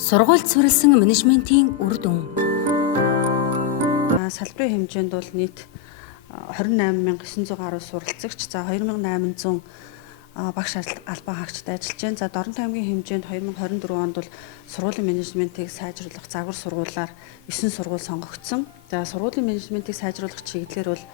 Сургуульд суурилсан менежментийн үр дүн. Салбарын хэмжээнд бол нийт 28900 гаруй суралцагч, за 2800 багш албан хаагчтай ажиллаж байна. За Дорнот аймгийн хэмжээнд 2024 онд бол сургуулийн менежментийг сайжруулах загвар сургуулиар 9 сургууль сонгогдсон. За сургуулийн менежментийг сайжруулах чиглэлээр бол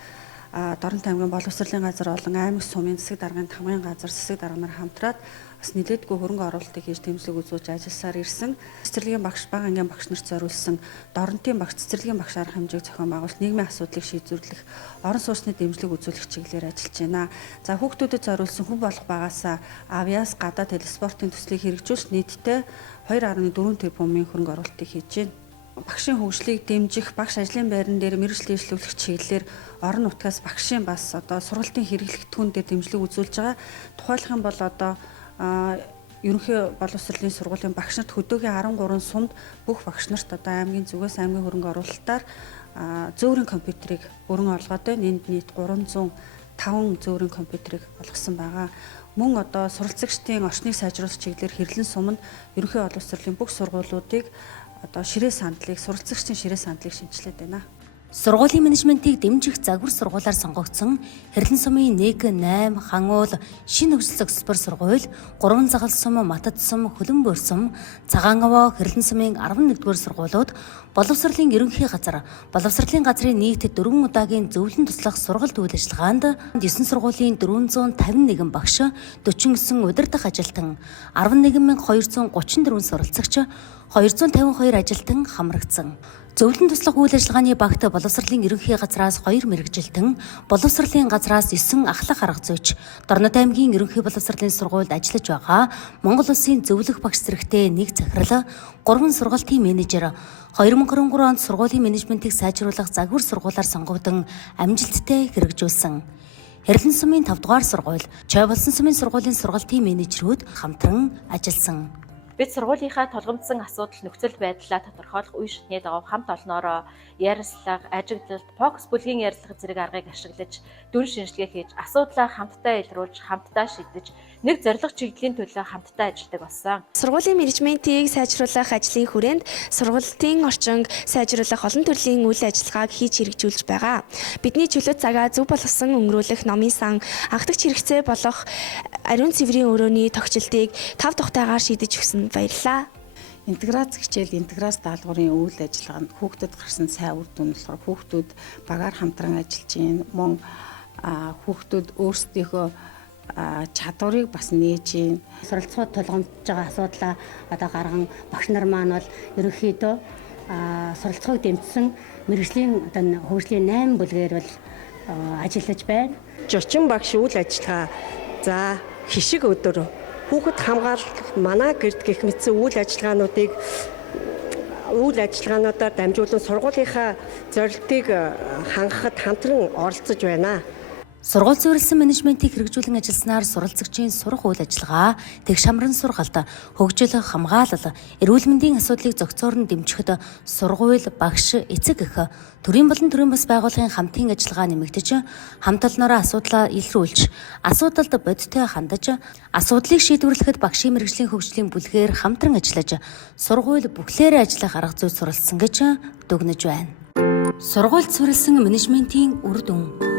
Дорнот аймгийн боловсролын газар болон аймаг сумын засаг даргын тамгын газар засаг дарга нар хамтраад бас нэлээдгүй хөрөнгө оруулалтыг хийж дэмжлэг үзүүлж ажилласаар ирсэн. Цэцэрлэгийн багш, бага ангийн багш нарт зориулсан Дорнотын багш, цэцэрлэгийн багш арга хэмжээг зохион байгуулалт, нийгмийн асуудлыг шийдвэрлэх, орон сууцны дэмжлэг үзүүлэх чиглэлээр ажиллаж байна. За хүүхдүүдэд зориулсан хүн болох багаасаа авиас, гадаад телеспортын төслийг хэрэгжүүлж нийтдээ 2.4 тэрбумын хөрөнгө оруулалтыг хийж байна. Багшийн хөгжлийг дэмжих, багш ажлын байран дээр мэргэжлийн дэвшлүүлэх чиглэлээр орон нутгаас багшийн бас сургалтын хэрэглэгдэхүүн дээр дэмжлэг үзүүлж байгаа. Тухайлах юм бол ерөнхий боловсролын сургуулийн багш нарт хөдөөгийн 13 сумд бүх багш нарт аймгийн зүгээс аймгийн хөрөнгө оруулалтаар зөөврийн компьютерийг өргөн олгоод байна. Энд нийт 305 зөөврийн компьютерийг олгосон байгаа. Мөн суралцагчдын орчныг сайжруулах чиглэлээр Хэрлэн суманд ерөнхий боловсролын бүх сургуулиудыг ширээ сандлыг, суралцагчдын ширээ сандлыг шинжилээд байна. Сургуулийн менежментийг дэмжих загвар сургуулиар сонгогдсон Хэрлэн сумын 1, 8, Хангуул, Шинэ хөгжил зөвлөлбөр сургууль, 3 загал сум, Матад сум, Хөлбөмбөр сум, Цагаанговоо, Хэрлэн сумын 11-р сургуулиуд боловсролын ерөнхий газар, боловсролын газрын нийт 4 удаагийн зөвлөн туслах сургалт үйл ажиллагаанд 9 сургуулийн 451 багш, 49 удирдах ажилтан, 11234 суралцагч, 252 ажилтан хамрагдсан. Зөвлөн туслах үйл ажиллагааны багт боловсролын ерөнхий газраас 2 мэргэжилтэн, боловсролын газраас 9 ахлах арга зүйч, Дорнот аймгийн ерөнхий боловсролын сургуульд ажиллаж байгаа Монгол Улсын зөвлөх багш зэрэгтэй 1 захирал, 3 сургалтын менежер, 2023 онд сургуулийн менежментийг сайжруулах загвар сургуулиар сонгогдсон амжилттай хэрэгжүүлсэн. Хэрлэн сумын 5 дугаар сургууль, Чойболсон сумын сургуулийн сургалтын менежерүүд хамтран ажилласан. Бид сургуулийнхаа толгомдсон асуудал нөхцөл байдлаа тодорхойлох үе шатны дагуу хамт олноороо ярилцлага, ажиглалт, фокус бүлгийн ярилцлага зэрэг аргыг ашиглаж, дүн шинжилгээ хийж, асуудлаа хамтдаа илрүүлж, хамтдаа шийдэж, нэг зорилго чиглэлийн төлөө хамтдаа ажилладаг болсон. Сургуулийн менежментийг сайжруулах ажлын хүрээнд сургалтын орчинг сайжруулах олон төрлийн үйл ажиллагааг хийж хэрэгжүүлж байгаа. Бидний чөлөө цагаа зөв болгосон өнгөрүүлэх номын сан, анхдагч хэрэгцээ болох ариун цэврийн өрөөний тогтчлтыг 5 тухтайгаар шийдэж өгсөн баярлалаа. Интеграц хичээл, интеграц даалгаврын үйл ажиллагаанд хүүхдэд гарсан сайн үр дүн болохоор хүүхдүүд багаар хамтран ажиллаж байна. Мөн хүүхдүүд өөрсдийнхөө чадварыг бас нээж байна. Суралцахад тулгамдж байгаа асуудлаа гарган багш нар маань бол ерөнхийдөө суралцахыг дэмжсэн мэргэжлийн хөгжлийн 8 бүлгээр бол ажиллаж байна. 40 багш үйл ажиллагаа за хишиг өдөр хүүхэд хамгаалалт манай гэрд гэх мэтсэн үйл ажиллагаануудаар дамжуулан сургуулийнхаа зорилтыг хангахад хамтран оролцож байна. Сургууль суурилсан менежментийг хэрэгжүүлэн ажилласнаар суралцагчийн сурах үйл ажиллагаа, тэгш хамран сургалт, хөгжил, хамгаалал, эрүүл мэндийн асуудлыг зохицоор нь дэмжихэд сургууль, багш, эцэг эх, төрийн болон төрийн бас байгууллагын хамтын ажиллагаа нэмэгдэж, хамт олноороо асуудлаа илрүүлж, асуудалд бодиттой хандаж, асуудлыг шийдвэрлэхэд багшийн мэргэжлийн хөгжлийн бүлгээр хамтран ажиллаж, сургууль бүхлээрээ ажиллах арга зүй суралцсан гэж дүгнэж байна. Сургуульд суурилсан менежментийн үр дүн.